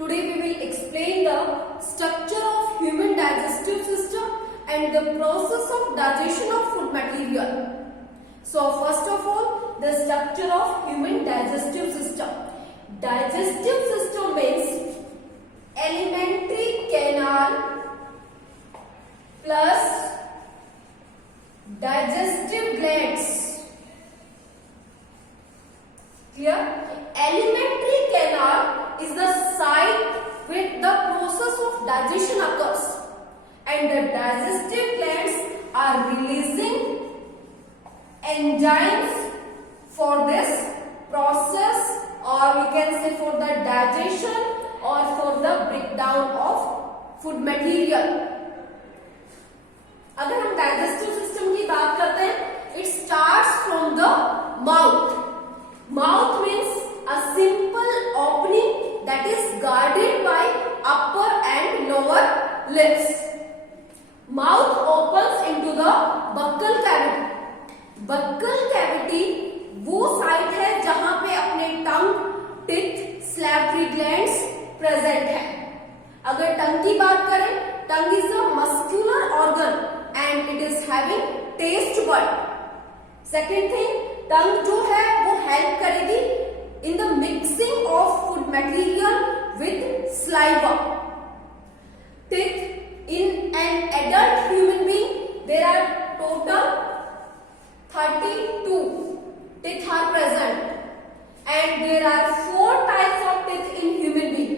Today we will explain the structure of human digestive system and the process of digestion of food material. So first of all, the structure of human digestive system. Digestive system means alimentary canal plus digestive glands. Clear? Alimentary canal is the site where the process of digestion occurs, and the digestive glands are releasing enzymes for this process, or we can say for the digestion or for the breakdown of food material. अगर हम digestive system की बात करते हैं, it starts from the mouth. Mouth means a simple opening that is guarded by upper and lower lips. Mouth opens into the buccal cavity. Buccal cavity वो site है जहां पे अपने टंग, टिथ, salivary glands प्रेजेंट है. अगर टंग की बात करें, tongue is a muscular organ and it is having taste bud. Second thing, टंग जो है वो हेल्प करेगी in the mixing of food material with saliva. Teeth, in an adult human being there are total 32 teeth are present, and there are 4 types of teeth in human being: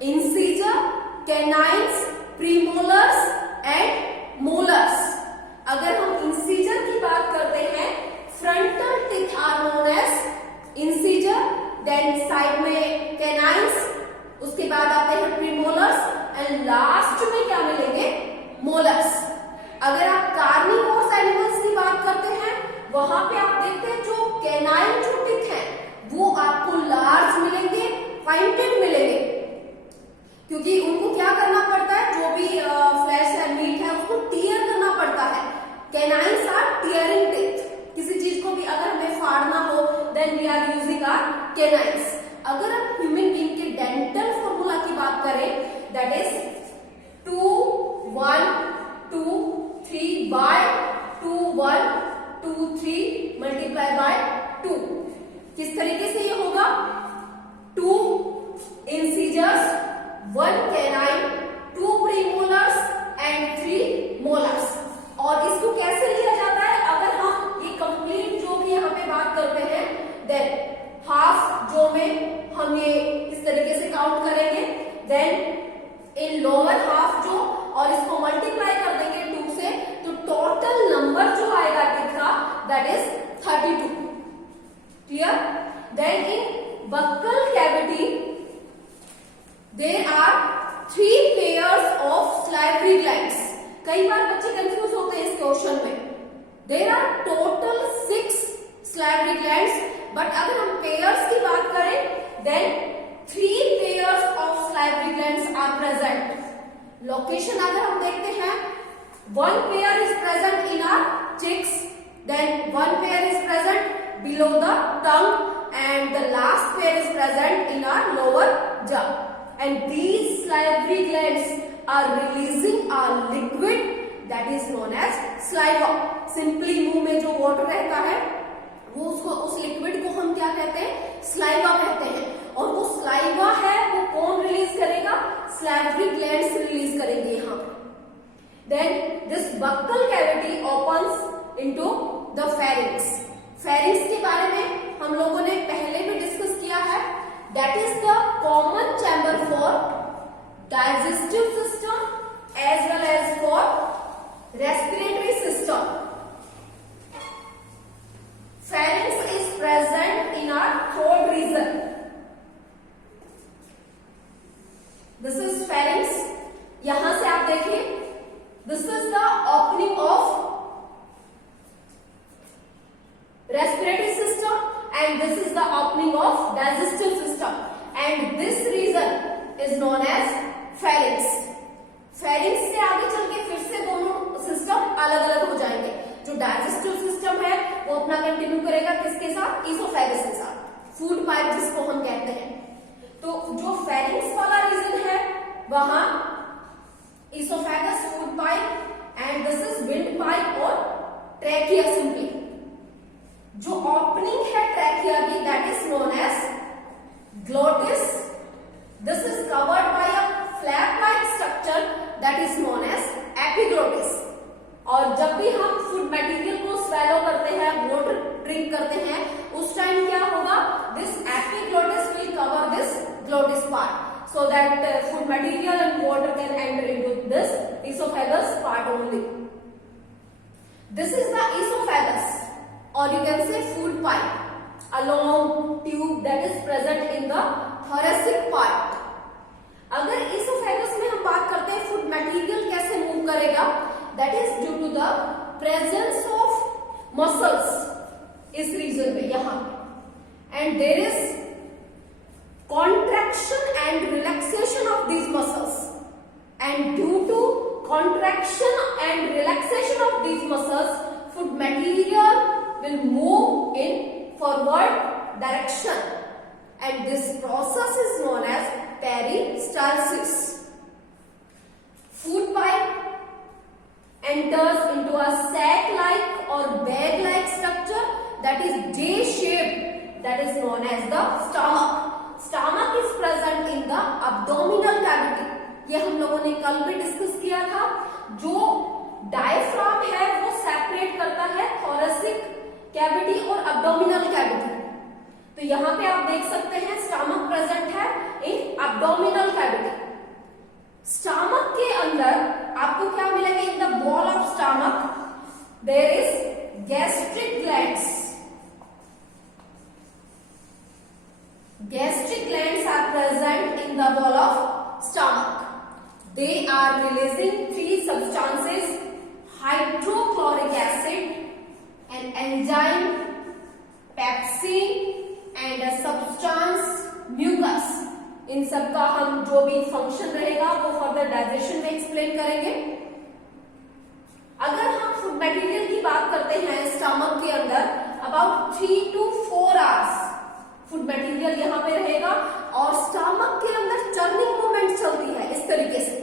incisor, canines, premolars and molars. अगर हम incisor की बात करते हैं, frontal teeth are known as incisor, then side में canines, उसके बाद आते हैं प्रीमोलर्स एंड लास्ट में क्या मिलेंगे? मोलर्स. अगर आप कार्निवोरस एनिमल्स की बात करते हैं, वहां पे आप देखते हैं जो कैनाइन जो टीथ हैं वो आपको लार्ज मिलेंगे, पॉइंटेड मिलेंगे, क्योंकि उनको क्या करना पड़ता है, जो भी फ्लैश है, मीट है, उसको टीयर करना पड़ता है. Canines are tearing teeth. किसी चीज को भी अगर हमें फाड़ना हो, then we are using our canines. अगर हम ह्यूमन बीइंग के डेंटल फॉर्मूला की बात करें, that is 2 1 2 3 by 2 1 2 3 multiply by 2. किस तरीके से ये होगा? 2 incisors, 1 canine, 2 premolars and 3 molars. और इसको कैसे लिया जाता है? अगर हम ये कंप्लीट जो भी यहाँ पे बात करते हैं, देन हाफ जो में हम ये इस तरीके से काउंट करेंगे, देन इन लोअर हाफ जो, और इसको मल्टीप्लाई कर देंगे 2 से, तो टोटल नंबर जो आएगा टीथ का, that is 32. Clear? Then in buccal cavity there are 3 pairs of salivary glands. कई बार बच्चे कंफ्यूज होते हैं इस क्वेश्चन में. There are total 6 salivary glands, but अगर हम pairs की बात करें, then 3 pairs of salivary glands are present. Location अगर हम देखते हैं, 1 pair is present in our cheeks, then 1 pair is present below the tongue, and the last pair is present in our lower jaw. And these salivary glands are releasing a liquid that is known as saliva. Simply मुंह में जो water रहता है, वो उसको, उस liquid को हम क्या कहते हैं? सलाइवा कहते हैं. और वो सलाइवा है वो कौन रिलीज करेगा? salivary glands रिलीज करेंगे यहाँ पे. Then this buccal cavity opens into the pharynx. pharynx के बारे में हम लोगों ने पहले भी डिस्कस किया है. That is the common chamber for digestive system as well as for respiratory system. Pharynx is present in our throat region. This is pharynx. यहां से आप देखिए, this is the opening of respiratory system and this is the opening of digestive system, and this region is known as pharynx. pharynx से आगे चल के फिर से दोनों सिस्टम अलग अलग हो जाएंगे. जो डाइजेस्टिव सिस्टम है वो अपना कंटिन्यू करेगा किसके साथ? इसोफेगस के साथ, फूड पाइप जिसको हम कहते हैं. तो जो pharynx वाला रीजन वहां oesophagus, food pipe, and this is wind pipe और ट्रैकिया सिंपली। जो ओपनिंग है ट्रैकिया की, that is known as glottis. This is covered by a flap like structure that is known as epiglottis. और जब भी हम food material को swallow करते हैं, वाटर ड्रिंक करते हैं, उस टाइम क्या होगा, this epiglottis will cover this glottis part, so that food material and water can enter into this esophagus part only. This is the esophagus, or you can say food pipe, a long tube that is present in the thoracic part. अगर esophagus में हम बात करते हैं food material कैसे move करेगा, that is due to the presence of muscles इस reason में यहाँ, and there is contraction and relaxation of these muscles, and due to contraction and relaxation of these muscles, food material will move in forward direction, and this process is known as peristalsis. Food pipe enters into a sac-like or bag-like structure that is J-shaped, that is known as the stomach. Stomach is present in the abdominal cavity. ये हम लोगों ने कल भी discuss किया था। जो diaphragm है वो सेपरेट करता है थोरेसिक कैविटी और abdominal कैविटी। तो यहाँ पे आप देख सकते हैं स्टमक प्रेजेंट है इन abdominal कैविटी। स्टमक के अंदर आपको क्या मिलेगा, in the wall of stomach there is gastric glands. Gastric glands are present in the wall of stomach. They are releasing three substances: hydrochloric acid, an enzyme, pepsin, and a substance mucus. इन सब का हम जो भी function रहेगा वो further digestion में explain करेंगे। अगर हम फूड मटेरियल की बात करते हैं स्टमक के अंदर, about 3 to 4 hours food material यहाँ पे रहेगा, और स्टमक के अंदर चर्निंग मूवमेंट चलती है इस तरीके से,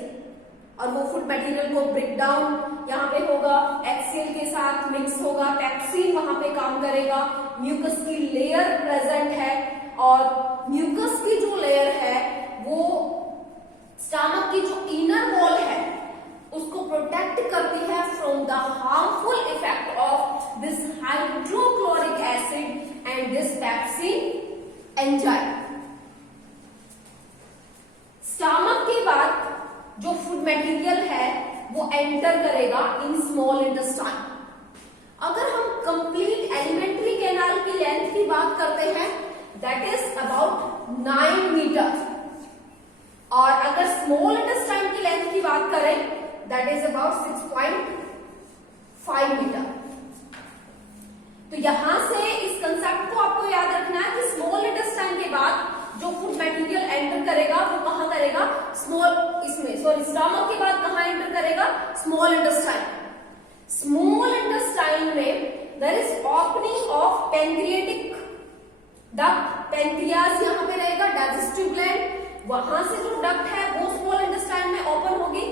और वो फूड मटेरियल को ब्रेक डाउन यहाँ पे होगा, HCl के साथ मिक्स होगा, पेप्सिन वहां पे काम करेगा, म्यूकस की लेयर प्रेजेंट है, और म्यूकस की जो लेयर है वो स्टमक की जो इनर वॉल है उसको प्रोटेक्ट करती है from the harmful effect of this hydrochloric acid and this pepsin enzyme. Stomach के बाद जो फूड मटेरियल है वो एंटर करेगा इन स्मॉल इंटेस्टाइन। अगर हम कंप्लीट एलिमेंट्री कैनाल की लेंथ की बात करते हैं, दैट इज अबाउट 9 मीटर, और अगर स्मॉल इंटेस्टाइन की लेंथ की बात करें दैट इज अबाउट 6.5 मीटर। तो यहां से इस कंसेप्ट को आपको याद रखना है कि स्मॉल इंटेस्टाइन के बाद जो फूड मटेरियल एंटर करेगा वो कहां करेगा, स्टमक के बाद कहां एंटर करेगा, स्मॉल इंटेस्टाइन। स्मॉल इंटेस्टाइन में there is opening of pancreatic duct, pancreas यहां पे रहेगा, डाइजेस्टिव ग्लैंड, वहां से जो डक्ट है वो स्मॉल इंटेस्टाइन में ओपन होगी।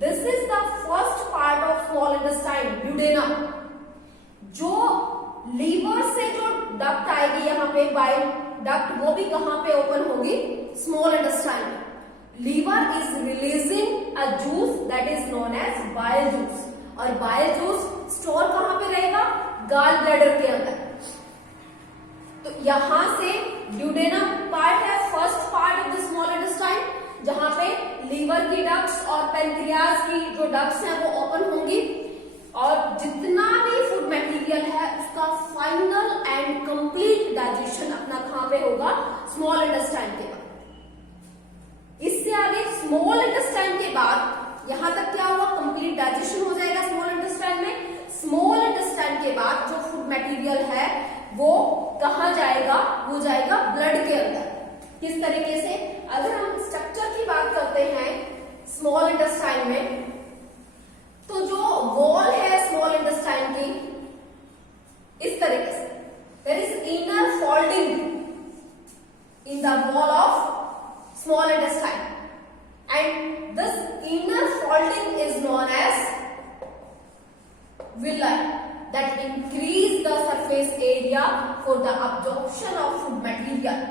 This is the first part of small intestine, duodenum. जो लीवर से जो डक्ट आएगी यहाँ पे बाइल डक्ट, वो भी कहां पे ओपन होगी, स्मॉल इंटेस्टाइन में। Liver is releasing a juice that is known as bile juice, और बाइल जूस स्टोर कहां पे रहेगा, गॉल ब्लैडर के अंदर। तो यहां से ड्यूडेनम पार्ट है, first part of the small intestine, जहां पे लीवर की डक्ट्स और पैंक्रियाज की जो डक्ट्स हैं वो ओपन होंगी, और जितना भी फूड मटेरियल है उसका फाइनल एंड कंप्लीट डाइजेशन अपना कहां पे होगा, स्मॉल इंटेस्टाइन के बाद। इससे आगे स्मॉल इंटेस्टाइन के बाद यहां तक क्या हुआ, कंप्लीट डाइजेशन हो जाएगा स्मॉल इंटेस्टाइन में। स्मॉल इंटेस्टाइन के बाद जो फूड मटेरियल है वो कहां जाएगा, वो जाएगा ब्लड के अंदर। किस तरीके से, अगर हम स्ट्रक्चर की बात करते हैं स्मॉल इंटेस्टाइन में, तो जो वॉल है स्मॉल इंटेस्टाइन की इस तरीके से, there is inner folding in the wall of small intestine, and this inner folding is known as villi that increase the surface area for the absorption of food material.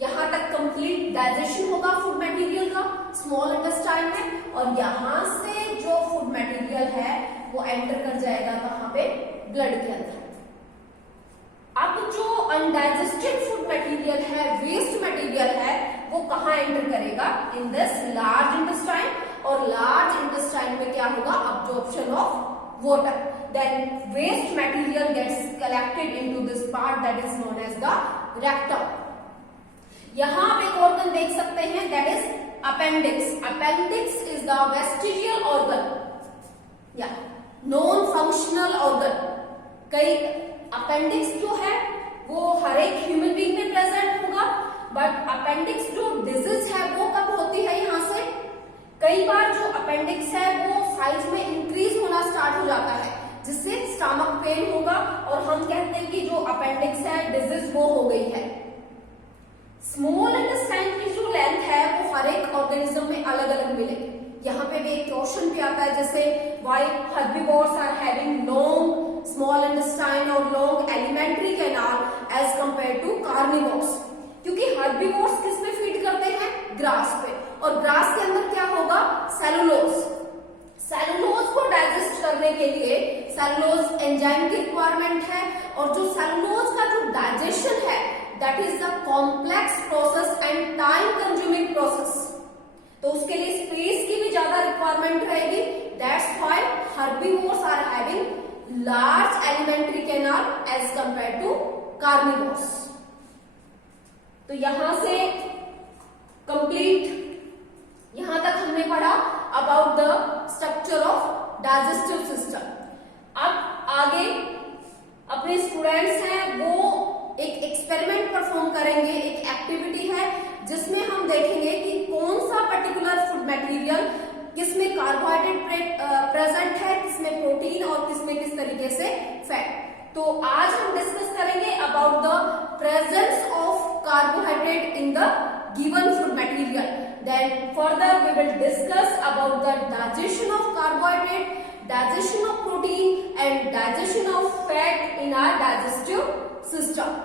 यहां तक complete digestion होगा food material का small intestine में, और यहां से जो food material है वो एंटर कर जाएगा कहां पे, ब्लड के अंदर. अब जो अनडाइजेस्टेड फूड मटेरियल है, वेस्ट मटेरियल है, वो कहां एंटर करेगा, इन दिस लार्ज इंटेस्टाइन. और लार्ज इंटेस्टाइन में क्या होगा, absorption of water. Then waste material gets collected into this part that is known as the rectum. यहां आप एक ऑर्गन देख सकते हैं, that is appendix. Appendix is the vestigial organ या नॉन फंक्शनल ऑर्गन. कई अपेंडिक्स जो है वो हर एक ह्यूमन बीइंग में प्रेजेंट होगा, बट अपेंडिक्स जो डिजीज है वो कब होती है, यहां से कई बार जो अपेंडिक्स है वो साइज में इंक्रीज होना स्टार्ट हो जाता है, जिससे स्टमक पेन होगा और हम कहते हैं कि जो अपेंडिक्स है डिजीज वो हो गई है. स्मॉल इंटेस्टाइन की जो लेंथ है वो हर एक ऑर्गेनिज्म में अलग अलग मिलेगी. यहाँ पे भी एक क्वेश्चन भी आता है, जैसे why herbivores are having long small intestine और long alimentary canal as compare to carnivores. क्योंकि हर्बीवोर्स किस में फीड करते हैं, ग्रास पे, और ग्रास के अंदर क्या होगा, सेलुलोज. सेलुलोज को डाइजेस्ट करने के लिए सेलुलोज एंजाइम की रिक्वायरमेंट है, और जो सेलुलोज का जो डाइजेशन है that is the complex process and time consuming process. तो उसके लिए स्पेस की भी ज्यादा रिक्वायरमेंट रहेगी. That's why herbivores are having large alimentary canal as compare to carnivores. तो यहां से कंप्लीट यहां तक हमने पढ़ा about the structure of digestive system. अब आगे अपने स्टूडेंट्स हैं वो एक एक्सपेरिमेंट परफॉर्म करेंगे, एक एक्टिविटी है जिसमें हम देखेंगे कि कौन सा पर्टिकुलर फूड मटेरियल किसमें कार्बोहाइड्रेट प्रेजेंट है, किसमें प्रोटीन और किसमें किस तरीके से फैट. तो आज हम डिस्कस करेंगे about the presence of carbohydrate in the given food material. Then further we will discuss about the digestion of carbohydrate, digestion of protein and digestion of fat in our digestive system.